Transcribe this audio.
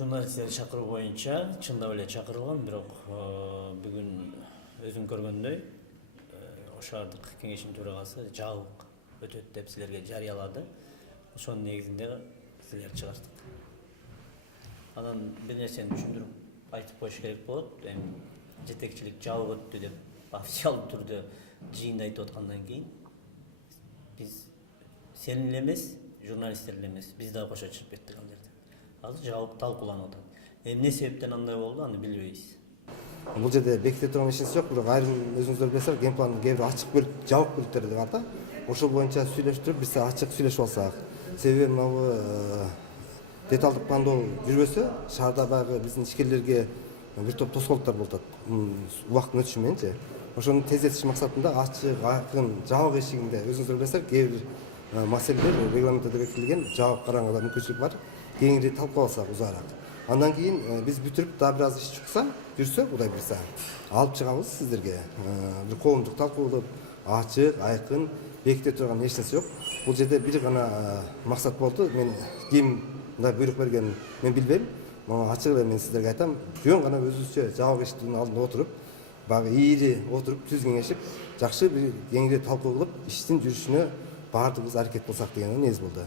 Журналисттерди чакыруу боюнча чындап эле чакырылган, бирок бүгүн өзүң көргөндөй Ош шаардык кеңештин төрагасы жабык өтөт деп силерге жарыялады. Ошонун негизинде силер чыгаштык. Анан бир нерсени түшүндүрүп айтып коюш керек болот. Эми жетекчилик жабык өттү деп официалдуу түрдө жыйында айтып аткандан кийин биз сен эле эмес, журналисттер эле эмес, биз дагы кошо чыгып кеттик ал жерде. Азыр жабык талкууланып атат. Эмне себептен андай болду, аны билбейбиз. Бул жерде беките турган эч нерсе жок, бирок айрым өзүңүздөр билесиздер, геймпландын кээ бир ачык бөлүк, жабык бөлүктөр бар да. Ошол боюнча сүйлөштүрүп, бирсе ачык сүйлөшүп алсак. Себеби могу деталдык пландоо жүрбөсө, шаарда баягы биздин ишкерлерге бир топ тоскоолдуктар болуп атат. Убакыттын өтүшү мененчи. Ошону тездетиш максатында ачык, айкын, жабык эшигинде өзүңүздөр билесиздер, кээ бир маселелер регламентте бекитилген, жабык караңгыда мүмкүнчүлүк бар. Кеңири талкуу алсак узаараак. Андан кийин биз бүтүрүп дагы бир аз иш чыкса, жүрсө, Кудай буйрса, алып чыгабыз сиздерге. Бир коомдук талкуу кылып, ачык, айкын, беките турган эч нерсе жок. Бул жерде бир гана максат болду. Мен ким мындай буйрук бергенин мен билбейм. Мага ачык эле мен сиздерге айтам, жөн гана өзүбүзчө жабык эшиктин алдында отуруп, баягы ийри отуруп, түз кеңешип, жакшы бир кеңири талкуу кылып, иштин жүрүшүнө баардыгыбыз аракет кылсак деген негиз болду.